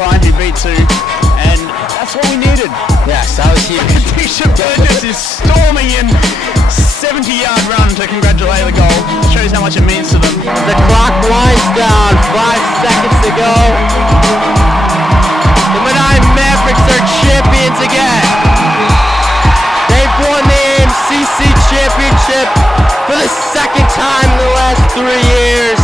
Who beat two, and that's what we needed. Yes, that was huge. Tisha Burgess is storming in 70-yard run to congratulate the goal. Shows how much it means to them. The clock winds down, 5 seconds to go. The Medaille Mavericks are champions again. They've won the MCC championship for the second time in the last 3 years.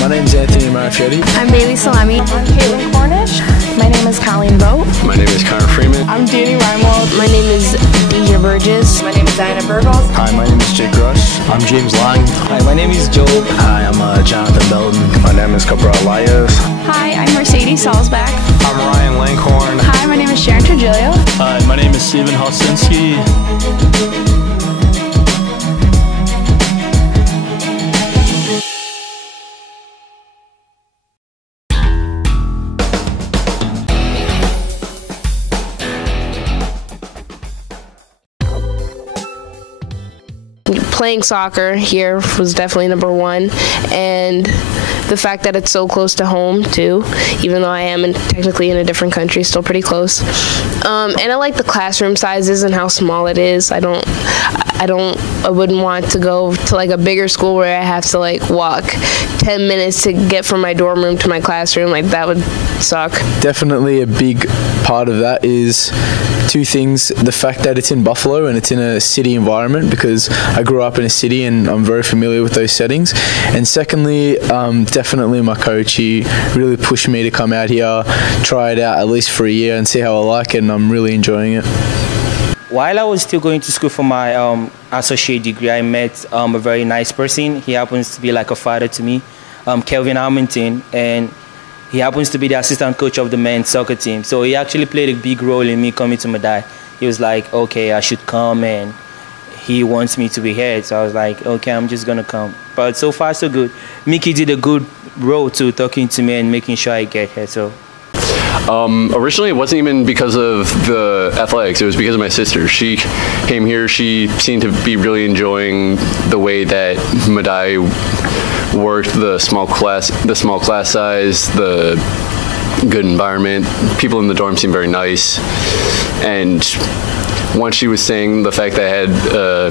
My name is Anthony Marafietti. I'm Bailey Salami. I'm Caitlin Cornish. My name is Colleen Vogt. My name is Connor Freeman. I'm Danny Reinwald. My name is Deja Burgess. My name is Diana Burgos. Hi, my name is Jake Rush. I'm James Lang. Hi, my name is Joel. Hi, I'm Jonathan Belton. My name is Cabral Elias. Hi, I'm Mercedes Salzback. I'm Ryan Langhorn. Hi, my name is Sharon Trujillo. Hi, my name is Steven Helsinski. Playing soccer here was definitely #1, and the fact that it's so close to home too, even though I am technically in a different country, still pretty close. And I like the classroom sizes and how small it is. I wouldn't want to go to like a bigger school where I have to like walk 10 minutes to get from my dorm room to my classroom. Like that would suck. Definitely a big part of that is two things: the fact that it's in Buffalo and it's in a city environment, because I grew up in a city and I'm very familiar with those settings. And secondly, definitely my coach. He really pushed me to come out here, try it out at least for a year and see how I like it, and I'm really enjoying it. While I was still going to school for my associate degree, I met a very nice person. He happens to be like a father to me, Kelvin Hamilton, and he happens to be the assistant coach of the men's soccer team. So he actually played a big role in me coming to Medaille. He was like, okay, I should come, and he wants me to be here. So I was like, okay, I'm just going to come. But so far, so good. Mickey did a good role to talking to me and making sure I get here. So. Originally, it wasn't even because of the athletics. It was because of my sister. She came here. She seemed to be really enjoying the way that Medaille worked, the small class size, the good environment. People in the dorm seemed very nice. And once she was saying the fact that I had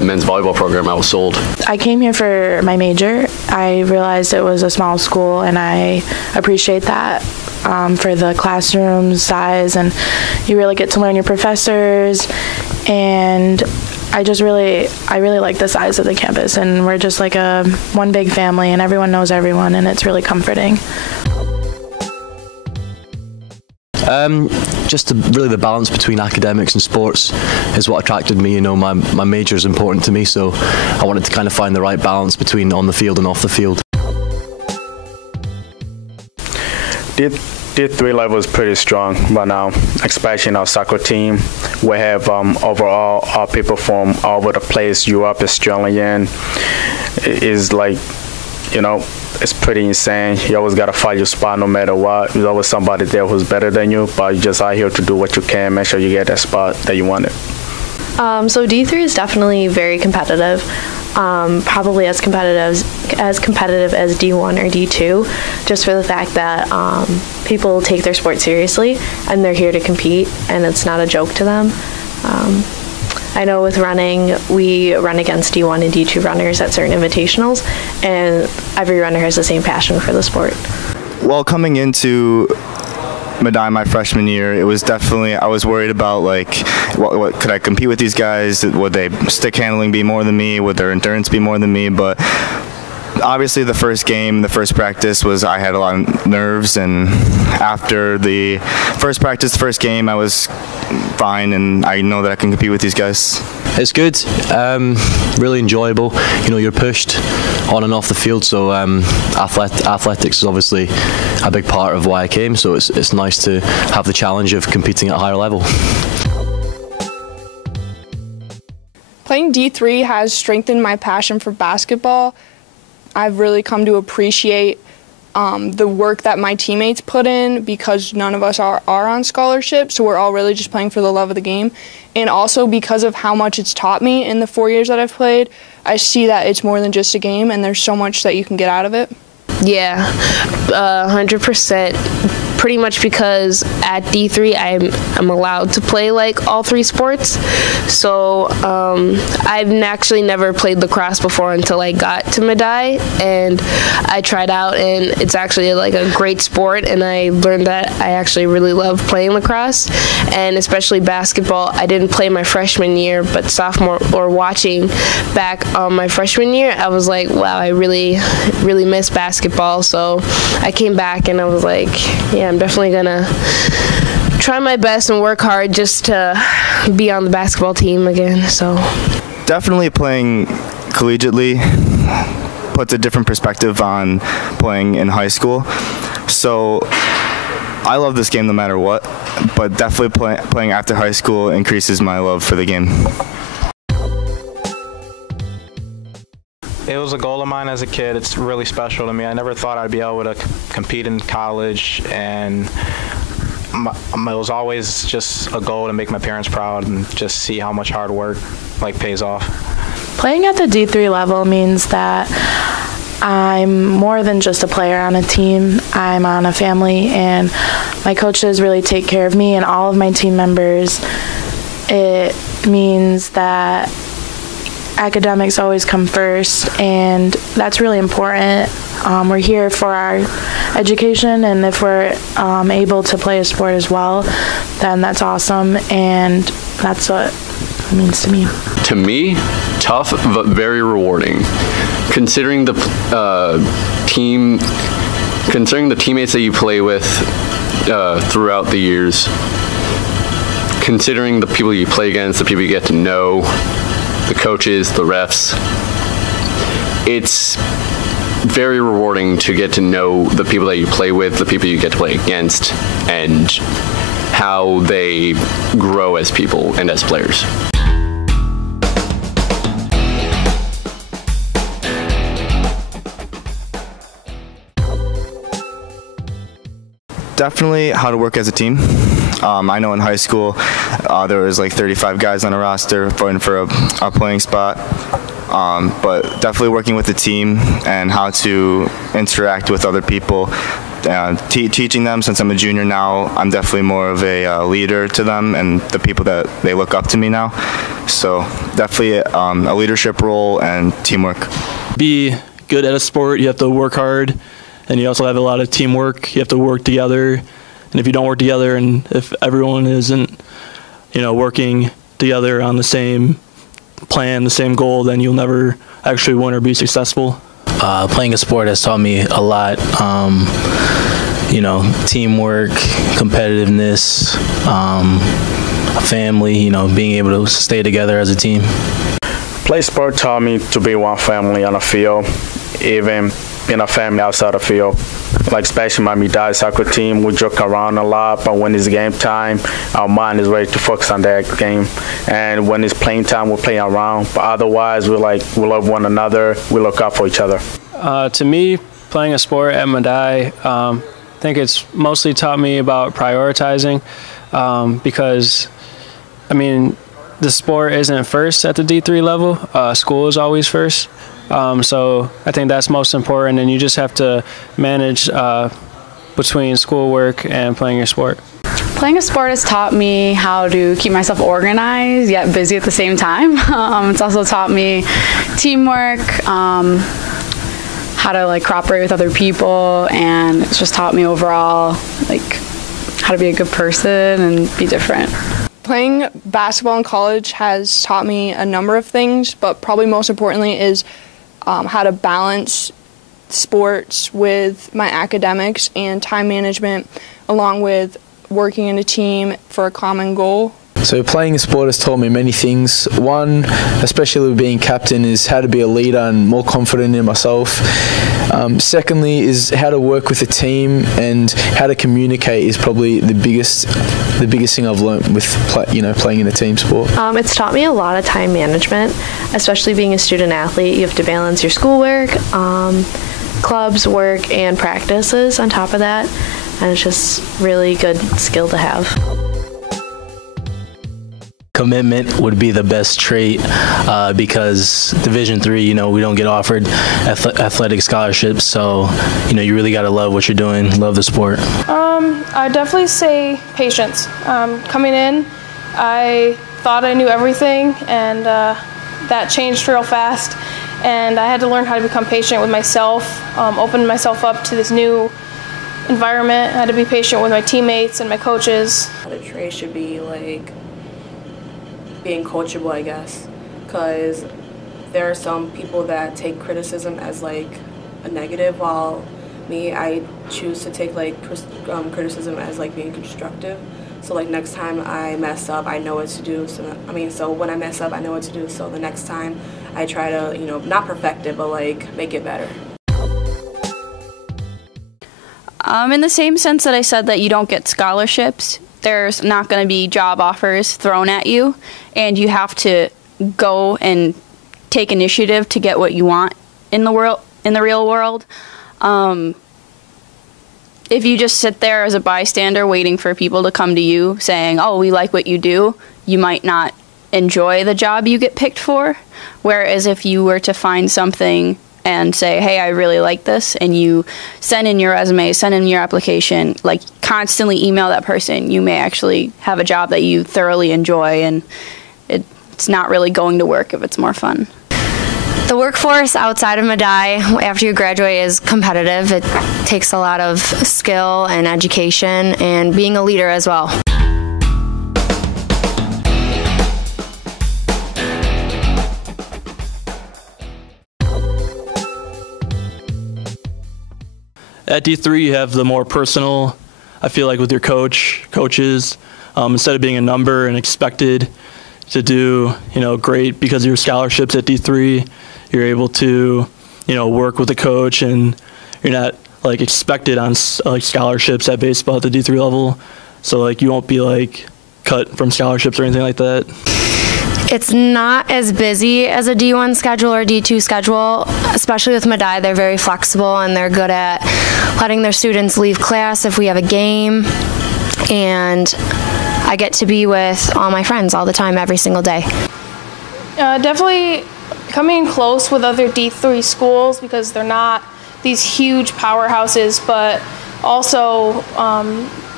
a men's volleyball program, I was sold. I came here for my major. I realized it was a small school, and I appreciate that. For the classroom size, and you really get to learn your professors, and I really like the size of the campus, and we're just like one big family, and everyone knows everyone, and it's really comforting. Just really the balance between academics and sports is what attracted me. You know, my major is important to me, so I wanted to kind of find the right balance between on the field and off the field. D3 level is pretty strong right now, especially in our soccer team. We have overall our people from all over the place. Europe, Australia, is like, you know, it's pretty insane. You always got to fight your spot no matter what. There's always somebody there who's better than you, but you're just out here to do what you can, make sure you get that spot that you wanted. So D3 is definitely very competitive. Probably as competitive as D1 or D2, just for the fact that people take their sport seriously and they're here to compete, and it's not a joke to them. I know with running, we run against D1 and D2 runners at certain invitationals, and every runner has the same passion for the sport. Well, coming into Medaille my freshman year, it was definitely, I was worried about, like, what could I compete with these guys? Would they stick handling be more than me? Would their endurance be more than me? But obviously the first game, the first practice was, I had a lot of nerves, and after the first practice, the first game, I was fine, and I know that I can compete with these guys. It's good, really enjoyable. You know, you're pushed on and off the field, so athletics is obviously a big part of why I came, so it's nice to have the challenge of competing at a higher level. Playing D3 has strengthened my passion for basketball. I've really come to appreciate the work that my teammates put in, because none of us are on scholarship, so we're all really just playing for the love of the game. And also because of how much it's taught me in the 4 years that I've played, I see that it's more than just a game, and there's so much that you can get out of it. Yeah, 100%. Pretty much because at D3 I'm allowed to play like all three sports. So I've actually never played lacrosse before until I got to Medaille, and I tried out, and it's actually like a great sport, and I learned that I actually really love playing lacrosse, and especially basketball. I didn't play my freshman year, but sophomore, or watching back my freshman year, I was like, wow, I really miss basketball. So I came back and I was like, yeah, I'm definitely gonna try my best and work hard just to be on the basketball team again. So definitely playing collegiately puts a different perspective on playing in high school. So I love this game no matter what, but definitely playing after high school increases my love for the game. It was a goal of mine as a kid. It's really special to me. I never thought I'd be able to compete in college, and it was always just a goal to make my parents proud and just see how much hard work pays off. Playing at the D3 level means that I'm more than just a player on a team. I'm on a family, and my coaches really take care of me and all of my team members. It means that academics always come first, and that's really important. We're here for our education, and if we're able to play a sport as well, then that's awesome, and that's what it means to me. To me, tough but very rewarding. Considering the teammates that you play with throughout the years, considering the people you play against, the people you get to know, the coaches, the refs, it's very rewarding to get to know the people that you play with, the people you get to play against, and how they grow as people and as players. Definitely how to work as a team. I know in high school there was like 35 guys on a roster fighting for a playing spot, but definitely working with the team and how to interact with other people. Teaching them, since I'm a junior now, I'm definitely more of a leader to them and the people that they look up to me now. So definitely a leadership role and teamwork. Be good at a sport, you have to work hard, and you also have a lot of teamwork. You have to work together, and if you don't work together, and if everyone isn't, working together on the same plan, the same goal, then you'll never actually win or be successful. Playing a sport has taught me a lot. Teamwork, competitiveness, family. Being able to stay together as a team. Play sport taught me to be one family on the field, even being a family outside the field. Like especially my Medaille soccer team, we joke around a lot, but when it's game time, our mind is ready to focus on that game. And when it's playing time, we're playing around. But otherwise, we love one another. We look out for each other. To me, playing a sport at Medaille, I think it's mostly taught me about prioritizing, because, the sport isn't first at the D3 level. School is always first. So I think that's most important, and you just have to manage between schoolwork and playing your sport. Playing a sport has taught me how to keep myself organized yet busy at the same time. It's also taught me teamwork, how to like cooperate with other people, and it's just taught me overall like how to be a good person and be different. Playing basketball in college has taught me a number of things, but probably most importantly is how to balance sports with my academics and time management, along with working in a team for a common goal. So playing a sport has taught me many things. One, especially with being captain, is how to be a leader and more confident in myself. Secondly is how to work with a team, and how to communicate is probably the biggest thing I've learned with playing in a team sport. It's taught me a lot of time management, especially being a student athlete. You have to balance your schoolwork, clubs, work, and practices on top of that, and it's just really good skill to have. Commitment would be the best trait because Division III, we don't get offered athletic scholarships, so you really got to love what you're doing, love the sport. I'd definitely say patience. Coming in, I thought I knew everything, and that changed real fast, and I had to learn how to become patient with myself, open myself up to this new environment. I had to be patient with my teammates and my coaches. The trait should be like being coachable, I guess, because there are some people that take criticism as like a negative, while me, I choose to take like criticism as like being constructive. So like next time I mess up, I know what to do. So when I mess up, I know what to do. So the next time I try to, not perfect it, but like make it better. In the same sense that I said that you don't get scholarships, there's not going to be job offers thrown at you, and you have to go and take initiative to get what you want in the real world. If you just sit there as a bystander waiting for people to come to you saying, oh, we like what you do, you might not enjoy the job you get picked for. Whereas if you were to find something and say, hey, I really like this, and you send in your resume, send in your application, like constantly email that person, you may actually have a job that you thoroughly enjoy, and it's not really going to work if it's more fun. The workforce outside of Medaille after you graduate is competitive. It takes a lot of skill and education and being a leader as well. At D3, you have the more personal, I feel like, with your coaches. Instead of being a number and expected to do, great because of your scholarships at D3, you're able to, work with the coach, and you're not like expected on like scholarships at baseball at the D3 level. So like you won't be like cut from scholarships or anything like that. It's not as busy as a D1 schedule or D2 schedule, especially with Medaille. They're very flexible, and they're good at letting their students leave class if we have a game. And I get to be with all my friends all the time, every single day. Definitely coming close with other D3 schools, because they're not these huge powerhouses, but also,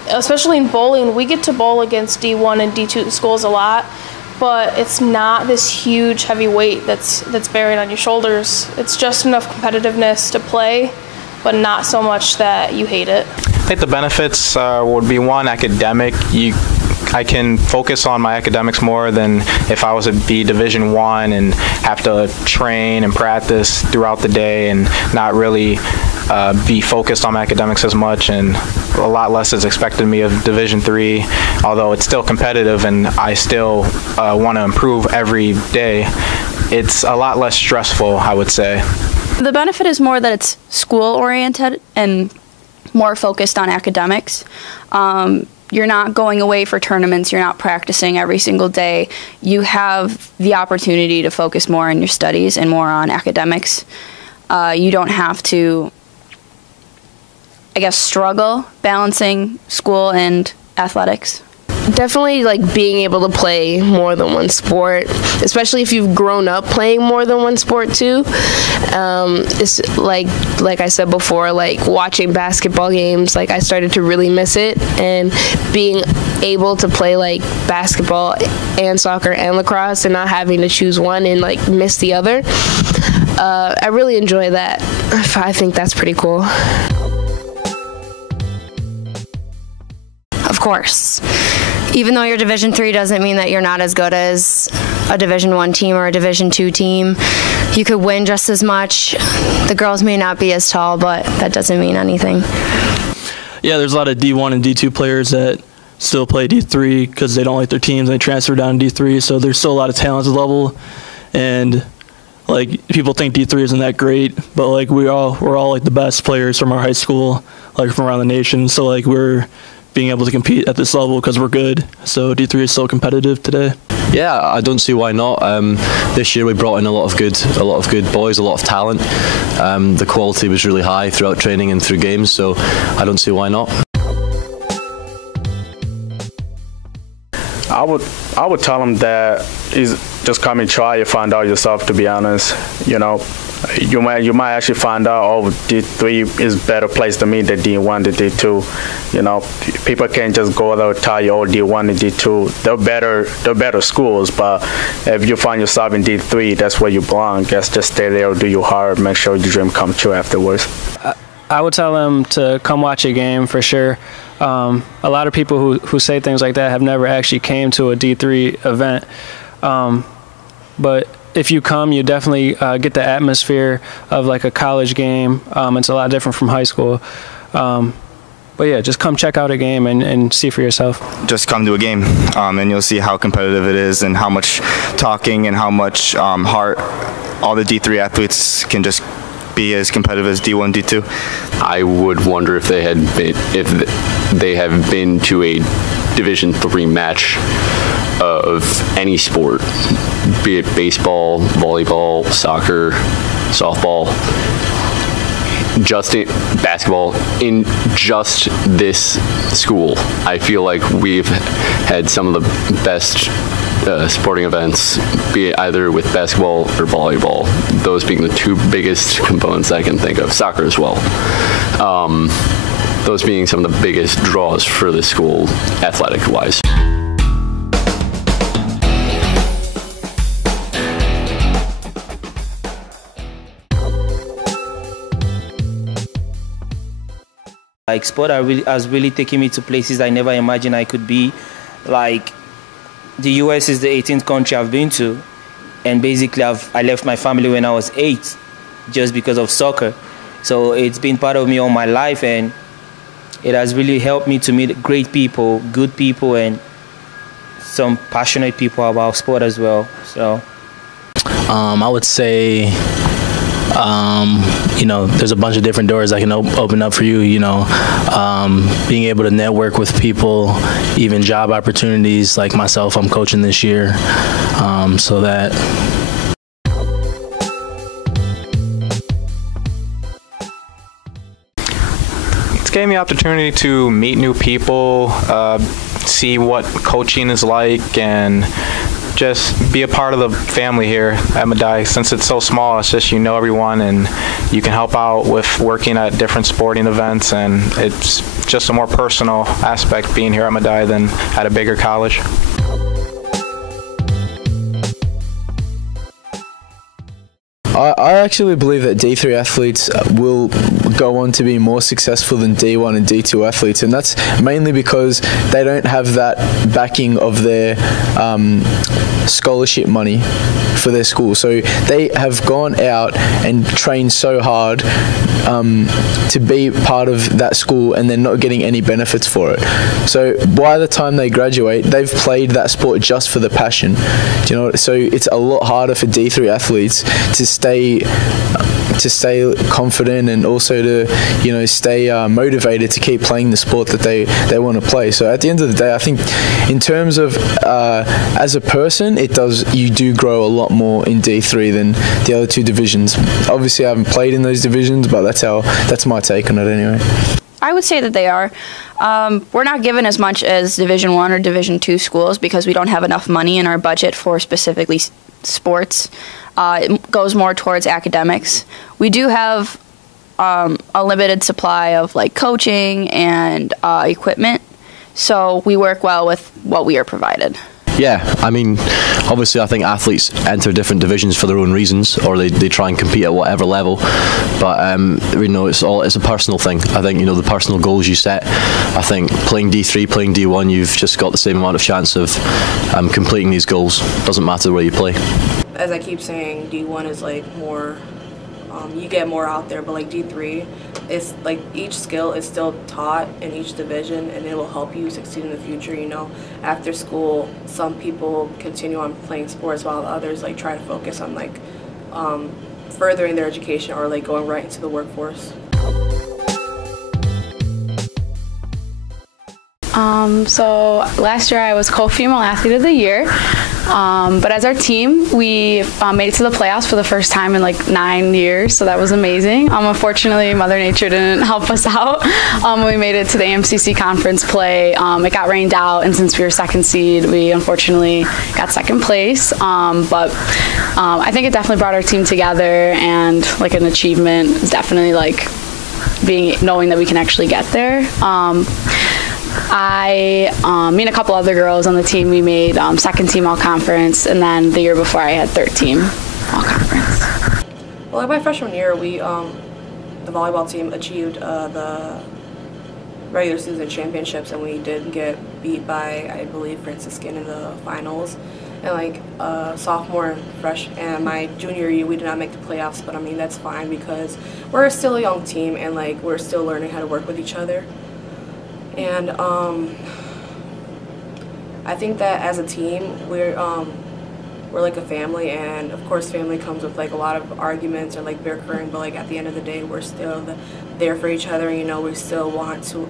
especially in bowling, we get to bowl against D1 and D2 schools a lot. But it's not this huge heavy weight that's bearing on your shoulders. It's just enough competitiveness to play, but not so much that you hate it. I think the benefits would be, one, academic. I can focus on my academics more than if I was to be Division I and have to train and practice throughout the day and not really be focused on my academics as much, and a lot less is expected of me of Division III, although it's still competitive and I still want to improve every day. It's a lot less stressful, I would say. The benefit is more that it's school-oriented and more focused on academics. You're not going away for tournaments. You're not practicing every single day. You have the opportunity to focus more on your studies and more on academics. You don't have to, I guess, struggle balancing school and athletics. definitely like being able to play more than one sport, especially if you've grown up playing more than one sport too. It's like I said before, like watching basketball games, like I started to really miss it, and being able to play like basketball and soccer and lacrosse and not having to choose one and like miss the other. I really enjoy that. I think that's pretty cool. Of course. Even though you're Division III doesn't mean that you're not as good as a Division I team or a Division II team. You could win just as much. The girls may not be as tall, but that doesn't mean anything. Yeah, there's a lot of D1 and D2 players that still play D3 because they don't like their teams and they transfer down to D3, so there's still a lot of talent at the level. And like people think D3 isn't that great, but like we're all like the best players from our high school, like from around the nation. So like we're being able to compete at this level because we're good. So D3 is still competitive today. Yeah, I don't see why not. This year we brought in a lot of good boys, a lot of talent. The quality was really high throughout training and through games, so I don't see why not. I would tell them that just come and try and find out yourself. To be honest, you know, you might actually find out, oh, D3 is a better place to me than D1 to D2. You know, people can't just go there and tell you, oh, D1 and D2, they're better schools. But if you find yourself in D3, that's where you belong. Just stay there, do your hard, make sure your dream come true afterwards. I would tell them to come watch a game for sure. A lot of people who say things like that have never actually came to a D3 event. But if you come, you definitely get the atmosphere of like a college game. It's a lot different from high school. But yeah, just come check out a game and see for yourself. Just come to a game, and you'll see how competitive it is and how much talking and how much heart all the D3 athletes can just be as competitive as D1, D2. I would wonder if they have been to a Division III match of any sport, be it baseball, volleyball, soccer, softball, basketball, in just this school. I feel like we've had some of the best sporting events, be it either with basketball or volleyball, those being the two biggest components I can think of, soccer as well. Those being some of the biggest draws for the school athletic-wise. Like sport has really taken me to places I never imagined I could be. Like the US is the 18th country I've been to, and basically I left my family when I was 8 just because of soccer. So it's been part of me all my life, and it has really helped me to meet great people, good people, and some passionate people about sport as well. So I would say you know, there's a bunch of different doors that can open up for you, you know, being able to network with people, even job opportunities like myself, I'm coaching this year, so that. It's gave me the opportunity to meet new people, see what coaching is like, and just be a part of the family here at Medaille. Since it's so small, it's just you know everyone and you can help out with working at different sporting events, and it's just a more personal aspect being here at Medaille than at a bigger college. I actually believe that D3 athletes will go on to be more successful than D1 and D2 athletes, and that's mainly because they don't have that backing of their scholarship money for their school. So they have gone out and trained so hard to be part of that school, and they're not getting any benefits for it. So by the time they graduate, they've played that sport just for the passion. Do you know? So it's a lot harder for D3 athletes to stay confident and also to, you know, stay motivated to keep playing the sport that they want to play. So at the end of the day, I think in terms of as a person, you do grow a lot more in D3 than the other two divisions. Obviously I haven't played in those divisions, but that's my take on it anyway. I would say that they are. We're not given as much as Division I or Division II schools because we don't have enough money in our budget for specifically sports. It goes more towards academics. We do have a limited supply of like coaching and equipment, so we work well with what we are provided. Yeah, I mean, obviously I think athletes enter different divisions for their own reasons, or they try and compete at whatever level, but you know, it's a personal thing. I think, you know, the personal goals you set, I think playing D3, playing D1, you've just got the same amount of chance of completing these goals. Doesn't matter where you play. As I keep saying, D1 is like more, you get more out there, but like D3, it's like each skill is still taught in each division, and it will help you succeed in the future. You know, after school, some people continue on playing sports while others like try to focus on like furthering their education or like going right into the workforce. So last year I was co-female athlete of the year, but as our team we made it to the playoffs for the first time in like 9 years, so that was amazing. Unfortunately, Mother Nature didn't help us out. When we made it to the AMCC conference play, it got rained out, and since we were second seed, we unfortunately got second place, but I think it definitely brought our team together, and like an achievement is definitely like knowing that we can actually get there. Me and a couple other girls on the team, we made second team all conference, and then the year before I had third team all conference. Well, like my freshman year, we the volleyball team achieved the regular season championships, and we did get beat by, I believe, Franciscan in the finals. And like sophomore and my junior year, we did not make the playoffs, but I mean that's fine because we're still a young team, and like we're still learning how to work with each other. And I think that as a team, we're like a family, and of course family comes with like a lot of arguments or like bickering, but like at the end of the day, we're still there for each other, and you know, we still want to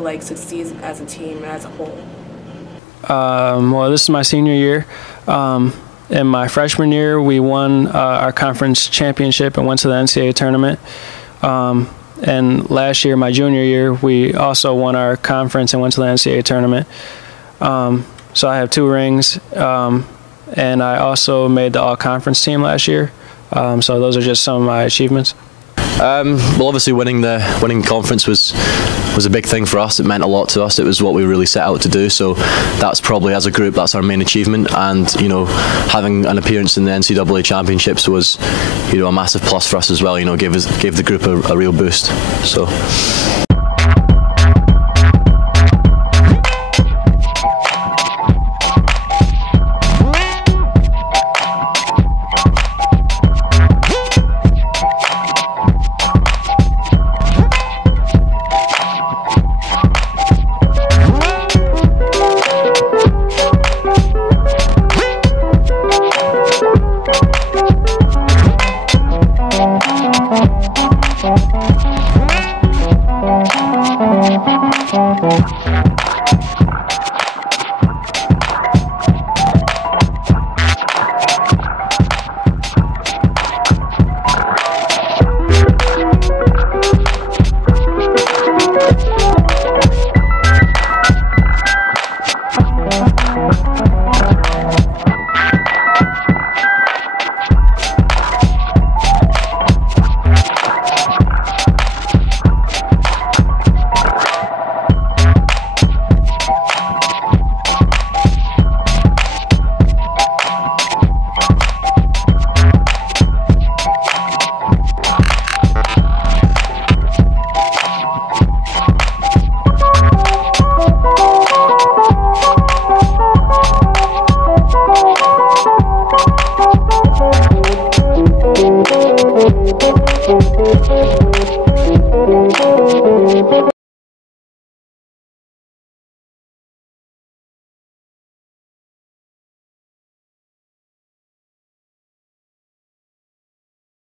like succeed as a team and as a whole. Well, this is my senior year. In my freshman year, we won our conference championship and went to the NCAA tournament. And last year, my junior year, we also won our conference and went to the NCAA tournament. So I have 2 rings, and I also made the all-conference team last year. So those are just some of my achievements. Well, obviously winning conference was a big thing for us. It meant a lot to us. It was what we really set out to do. So that's probably, as a group, that's our main achievement. And you know, having an appearance in the NCAA championships was, you know, a massive plus for us as well. You know, gave the group a real boost. So.